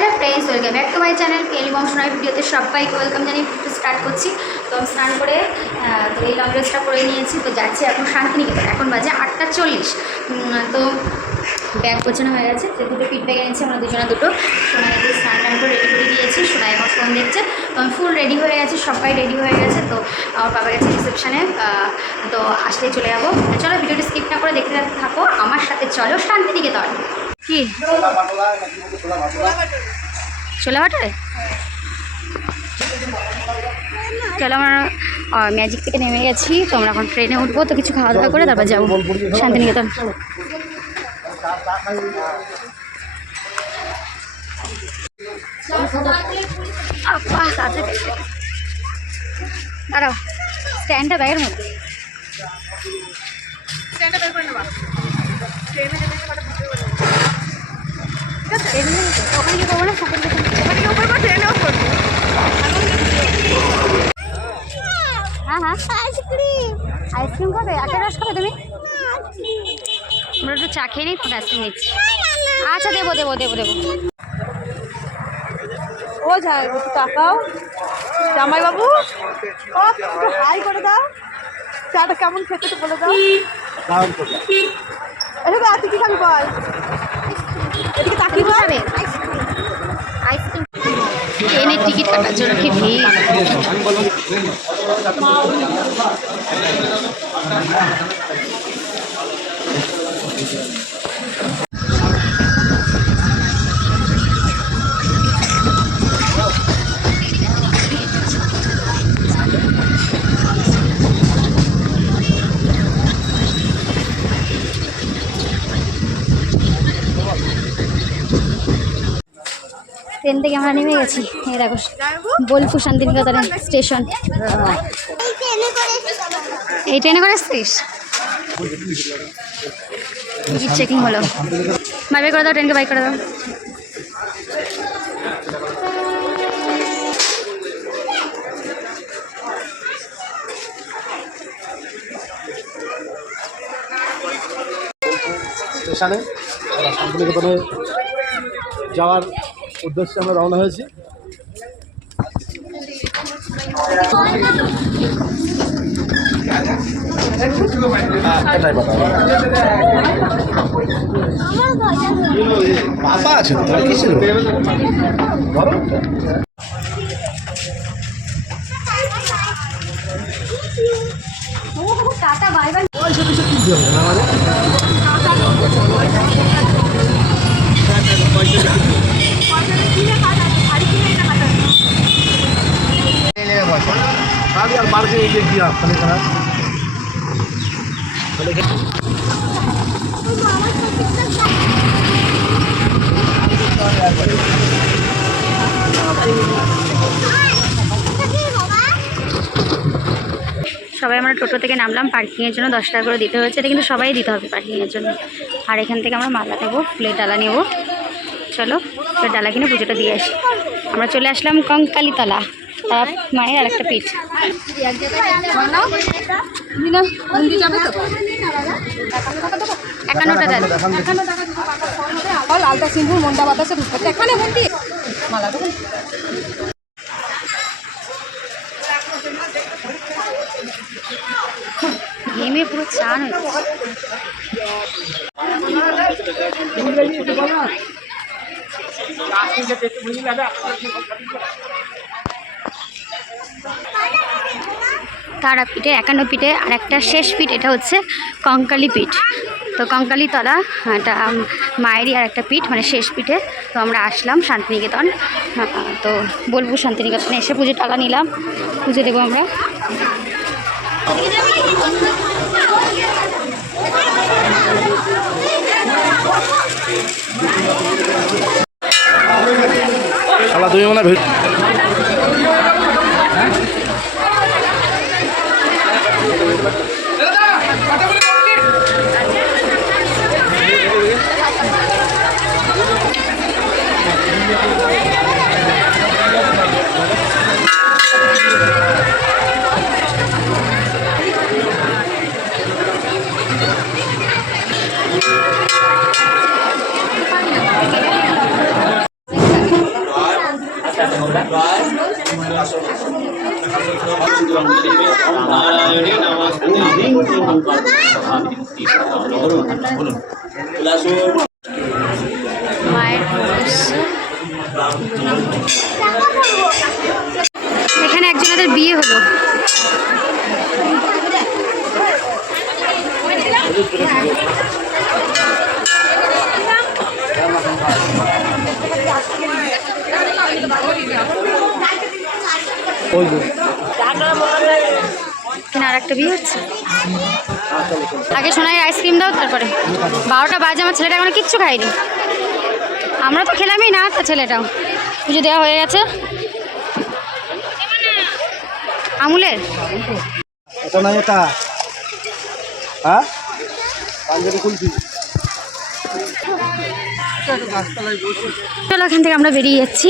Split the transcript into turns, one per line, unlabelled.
Hello friends, welcome back to my channel কেলি বংশনয় ভিডিওতে সবাইকে ওয়েলকাম জানিয়ে ভিডিও স্টার্ট করছি। তো স্নান করে তো এই লং ড্রেসটা পরে নিয়েছি, তো যাচ্ছি এখন শান্তিনিকেতন। এখন বাজে আটটা চল্লিশ। তো ব্যাগ গোছানো হয়ে গেছে যে দুটো ব্যাগ এনেছি, আমরা দুজনে দুটো। সোনাইকে স্নান টান করে রেডি করে দিয়েছি, সোনাই আমার ফোন দেখছে। তো আমি ফুল রেডি হয়ে গেছি, সবাই রেডি হয়ে গেছে, তো আমার বাবা গেছে রিসেপশানে তো আসলেই চলে যাব। চলো ভিডিওটি স্কিপ না করে দেখতে থাকো, আমার সাথে চলো শান্তিনিকেতন। কি? ছোলা বাটারে চলো আমরা ম্যাজিক থেকে নেমে গেছি। তো আমরা এখন ট্রেনে উঠবো, তো কিছু খাওয়া দাওয়া করে তারপর যাব। শান্তিনিকেতন। দাঁড়াও স্ট্যান্ডটা ব্যাগের মধ্যে। ট্রেনে ওখানে কি করব না শান্তিনিকেতন হ্যাঁ হ্যাঁ আইসক্রিম আইসক্রিম খাবে? একটা রস খাবে তুমি? আমরা একটু চা খেয়ে নিই তো আইসক্রিম নিচ্ছি। আচ্ছা দেবো দেবো দেবো দেবো।
ও যাই একটু তাকাও। জামাই বাবু একটু হাই করে দাও। চাটা কেমন খেতে তো বলে দাও। এদিকে আর তুই কি খাবি বল? এদিকে তাকিয়ে বল।
খাবে আইসক্রিম। ট্রেনের টিকিট কাটার জন্য কি ভিড়? ট্রেন থেকে আমরা নেমে গেছি। দেখো, বোলপুর শান্তিনিকেতনের স্টেশন। এই ট্রেনে করে এসছিস? টিকিট চেকিং হলো। বাই করে দাও, ট্রেনকে বাই করে দাও।
স্টেশনে শান্তিনিকেতনে যাওয়ার উদ্দেশ্যে আমরা রওনা হয়েছি। হ্যাঁ, আছে
টাটা বাই বাই।
পয়সা
সবাই আমরা টোটো থেকে নামলাম, পার্কিংয়ের জন্য দশ টাকা করে দিতে হয়েছে। এটা কিন্তু সবাই দিতে হবে পার্কিংয়ের জন্য। আর এখান থেকে আমরা মালা নেব, ফুলের ডালা নেব। চলো ডালা কিনে পুজোটা দিয়ে আসি। আমরা চলে আসলাম কঙ্কালীতলা। তার মায়ের আর একটা পিঠ। একান্নটা
আলতা সিন্ধুর মন্ডা বাতাসে ঢুকতে এখানে মন্ডি মালা
ঘেমে পুরো চান হয়ে গেছে। তারা পিঠে, একান্ন পিঠে, আর একটা শেষ পিঠ, এটা হচ্ছে কঙ্কালি পিঠ। তো কঙ্কালি তলা এটা মায়েরই আর একটা পিঠ মানে শেষ পিঠে। তো আমরা আসলাম শান্তিনিকেতন। তো বলব শান্তিনিকেতনে এসে পুজো টালা নিলাম। পুজো দেবো আমরা।
তুমি মনে
Gracias. এখানে একজনের বিয়ে হলো।
ওই
এখানে আর একটা বিয়ে হচ্ছে? আগে সোনাই আইসক্রিম দাও তারপরে। বারোটা বাজে আমার ছেলেটা এখনও কিচ্ছু খায়নি। আমরা তো খেলামই না তা ছেলেটাও। পুজো দেওয়া হয়ে গেছে। আমুলের?
এটা না এটা? হ্যাঁ? পাঞ্জাবি খুলছি।
চলো এখান থেকে আমরা বেরিয়ে যাচ্ছি।